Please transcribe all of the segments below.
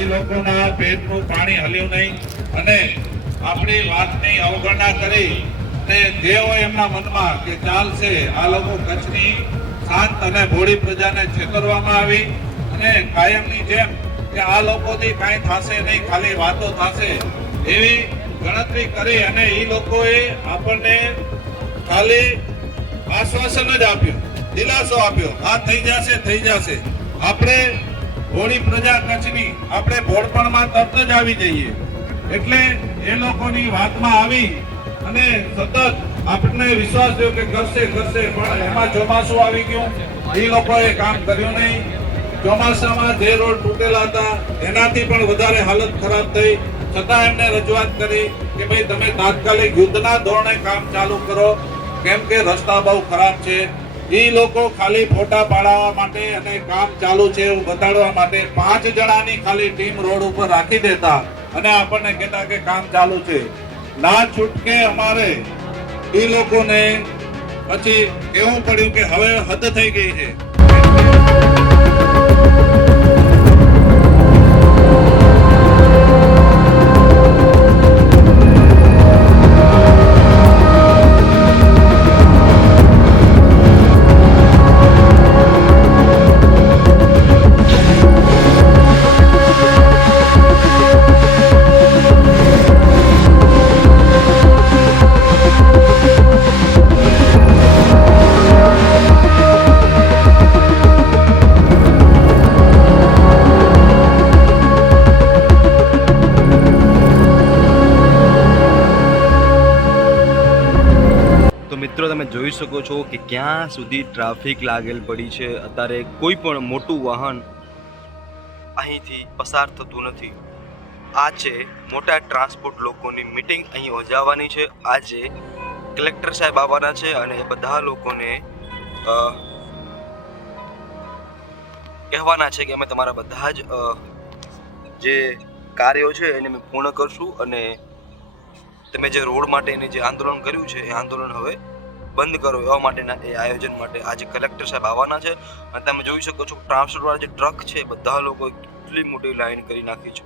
એ લોકોના પેટનું પાણી હલ્યું નહીં અને આપણી વાતની અવગણના કરી અને જે હોય એમના મનમાં કે ચાલશે આ લોકો કચ્છની શાંત અને ભોળી પ્રજાને છેતરવામાં આવી અને કાયમની જેમ કે આ લોકોથી કાંઈ થશે નહીં, ખાલી વાતો થશે એવી ગણતરી કરી અને એ લોકોએ આપણને ખાલી આશ્વાસન જ આપ્યું, દિલાસો આપ્યો, આ થઈ જશે. આપણે ભોળી પ્રજા કચ્છની આપણે ભોળપણમાં તરત જ આવી જઈએ એટલે એ લોકોની વાતમાં આવી અને સતત આપણને વિશ્વાસ થયો કે કરશે પણ એમાં ચોમાસું આવી ગયું, એ લોકોએ કામ કર્યું નહીં. ચોમાસામાં જે રોડ તૂટેલા હતા એનાથી પણ વધારે હાલત ખરાબ થઈ, છતાં એમને રજૂઆત કરી કે ભાઈ તમે તાત્કાલિક યુદ્ધના ધોરણે કામ ચાલુ કરો કેમ કે રસ્તા બહુ ખરાબ છે. એ લોકો ખાલી ફોટા પાડવા માટે અને કામ ચાલુ છે એવું બતાડવા માટે 5 જણાની ખાલી ટીમ રોડ ઉપર રાખી દેતા અને આપણને કહેતા કે કામ ચાલુ છે. ના છૂટકે અમારે એ લોકોને પછી કહેવું પડ્યું કે હવે હદ થઈ ગઈ છે. મિત્રો તમે જોઈ શકો છો કે ક્યાં સુધી ટ્રાફિક લાગેલ પડી છે. અત્યારે કોઈ પણ મોટું વાહન અહીંથી પસાર થતું નથી. આ છે મોટા ટ્રાન્સપોર્ટ લોકોની મીટિંગ અહીં યોજાવાની છે. આજે કલેક્ટર સાહેબ આવવાના છે અને બધા લોકોને કહેવાના છે કે અમે તમારા બધા જ જે કાર્યો છે એને અમે પૂર્ણ કરશું અને તમે જે રોડ માટેની જે આંદોલન કર્યું છે એ આંદોલન હવે બંધ કરો એવા માટેના એ આયોજન માટે આજે કલેક્ટર સાહેબ આવવાના છે. અને તમે જોઈ શકો છો ટ્રાન્સપોર્ટવાળા જે ટ્રક છે બધા લોકો કેટલી મોટી લાઈન કરી નાખી છે.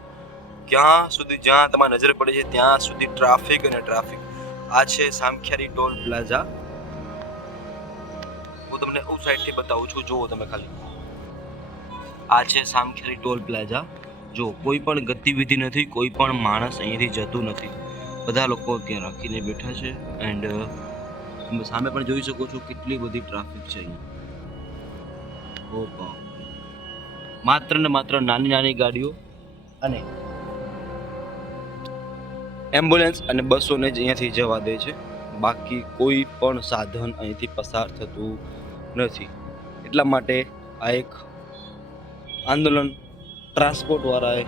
ક્યાં સુધી જ્યાં તમારી નજર પડે છે ત્યાં સુધી ટ્રાફિક અને ટ્રાફિક. આ છે સામખિયારી ટોલ પ્લાઝા. હું તમને ઉસ સાઈડથી બતાવું છું, જુઓ તમે ખાલી. આ છે સામખિયારી ટોલ પ્લાઝા. જો કોઈ પણ ગતિવિધિ નથી, કોઈ પણ માણસ અહીંથી જતું નથી, બધા લોકો ત્યાં રાખીને બેઠા છે. એન્ડ તમે સામે પણ જોઈ શકો છો કેટલી બધી ટ્રાફિક છે અહીંયા. ઓ બાપ, માત્ર ને માત્ર નાની ગાડીઓ અને એમ્બ્યુલન્સ અને બસોને જ અહીંયાથી જવા દે છે. બાકી કોઈ પણ સાધન અહીંથી પસાર થતું નથી. એટલા માટે આ એક આંદોલન ટ્રાન્સપોર્ટવાળાએ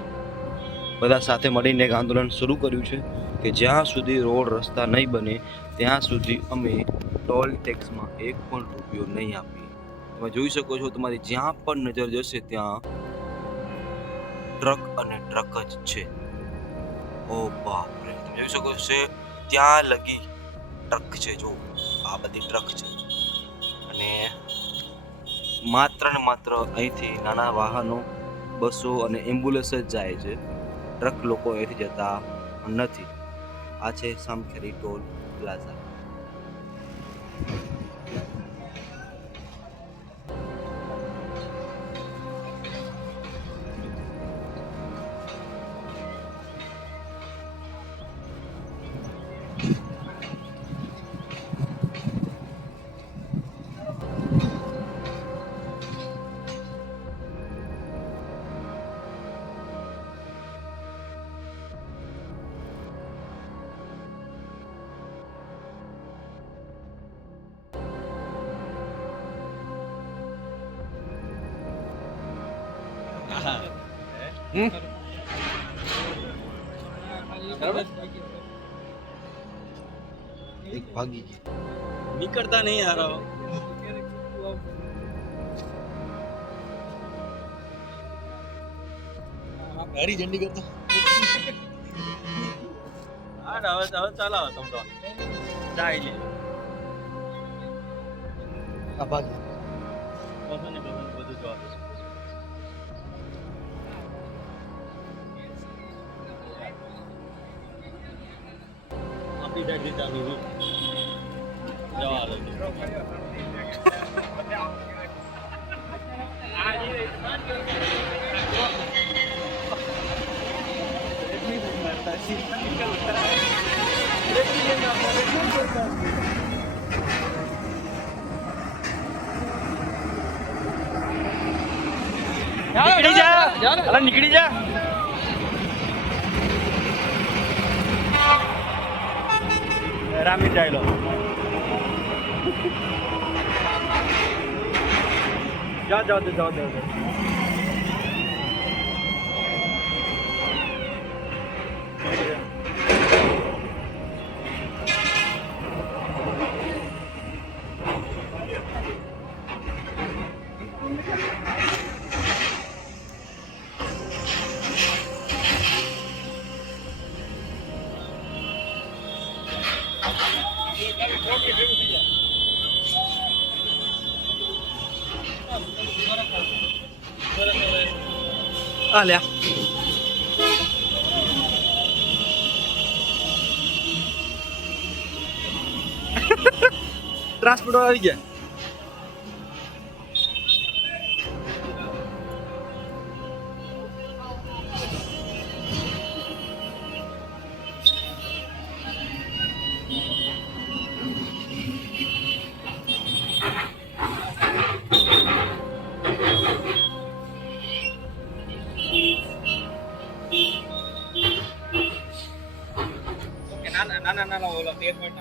બધા સાથે મળીને એક આંદોલન શરૂ કર્યું છે કે જ્યાં સુધી રોડ રસ્તા નહીં બને ત્યાં સુધી અમે ટોલ ટેક્સમાં 1 પણ રૂપિયો નહીં આપીએ. તમે જોઈ શકો છો તમારી જ્યાં પણ નજર જશે ત્યાં ટ્રક અને ટ્રક જ છે. ઓ બાપ રે, તમે જોઈ શકો છો ત્યાં લગી ટ્રક છે. જો આ બધી ટ્રક છે અને માત્ર ને માત્ર અહીંથી નાના વાહનો, બસો અને એમ્બ્યુલન્સ જ જાય છે. ટ્રક લોકો અહીંથી જતા નથી. આ છે સામખિયારી ટોલ પ્લાઝા. એક ભાગી ગઈ, નીકળતા નહીં હારો. ગાડી ઝંડી કરતો. હા હવે ચાલો તમ તો જાય લે. આ ભાગી બધું જવાબ. આપી સાઈડ જીતાની જવા દો. નીકળી જા, અલા નીકળી જા. રામી ડાયલો જાઓ. આ લ્યા ટ્રાન્સપોર્ટ આવી ગયા. ના ઓલા 13 મિનિટ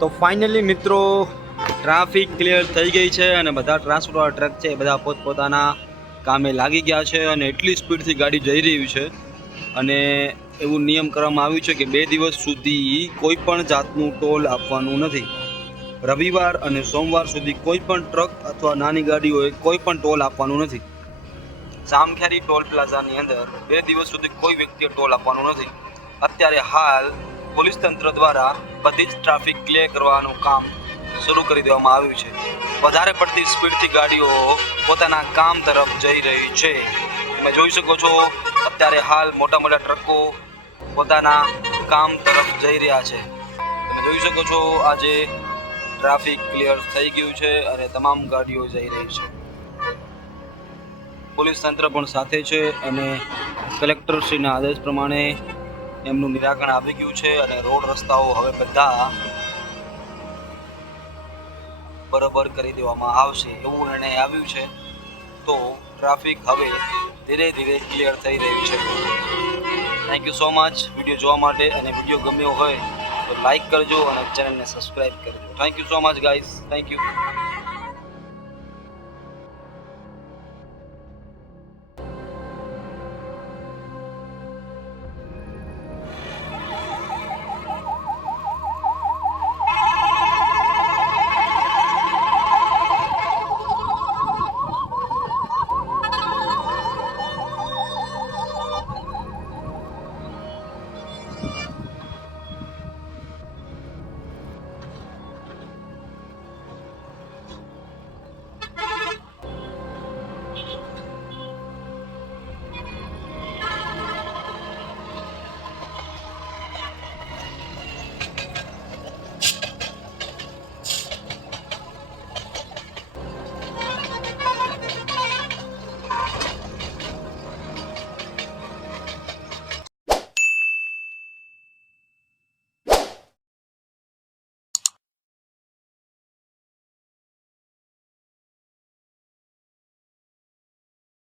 તો ફાઇનલી મિત્રો ટ્રાફિક ક્લિયર થઈ ગઈ છે અને બધા ટ્રાન્સપોર્ટ ટ્રક છે એ બધા પોતપોતાના કામે લાગી ગયા છે અને એટલી સ્પીડથી ગાડી જઈ રહી છે અને એવું નિયમ કરવામાં આવ્યું છે કે 2 દિવસ સુધી કોઈ પણ જાતનું ટોલ આપવાનું નથી. રવિવાર અને સોમવાર સુધી કોઈ પણ ટ્રક અથવા નાની ગાડીઓએ કોઈ પણ ટોલ આપવાનું નથી. સામખિયારી ટોલ પ્લાઝાની અંદર 2 દિવસ સુધી કોઈ વ્યક્તિએ ટોલ આપવાનું નથી. અત્યારે હાલ પોલીસ તંત્ર દ્વારા બધી જ ટ્રાફિક ક્લિયર કરવાનું કામ શરૂ કરી દેવામાં આવ્યું છે. વધારે પડતી સ્પીડથી ગાડીઓ પોતાના કામ તરફ જઈ રહી છે. તમે જોઈ શકો છો અત્યારે હાલ મોટા મોટા ટ્રકો પોતાના કામ તરફ જઈ રહ્યા છે. તમે જોઈ શકો છો આજે ટ્રાફિક ક્લિયર થઈ ગયું છે અને તમામ ગાડીઓ જઈ રહી છે. પોલીસ તંત્ર પણ સાથે છે અને કલેક્ટરશ્રીના આદેશ પ્રમાણે એમનું નિરાકરણ આવી ગયું છે અને રોડ રસ્તાઓ હવે બધા બરાબર કરી દેવામાં આવશે એવું નિર્ણય આવ્યું છે. તો ટ્રાફિક હવે ધીરે ધીરે ક્લિયર થઈ રહ્યું છે. Thank you so much video જોવા માટે, અને વિડીયો ગમ્યો હોય તો લાઈક કરજો અને ચેનલને સબસ્ક્રાઈબ કરજો. Thank you so much guys. Thank you.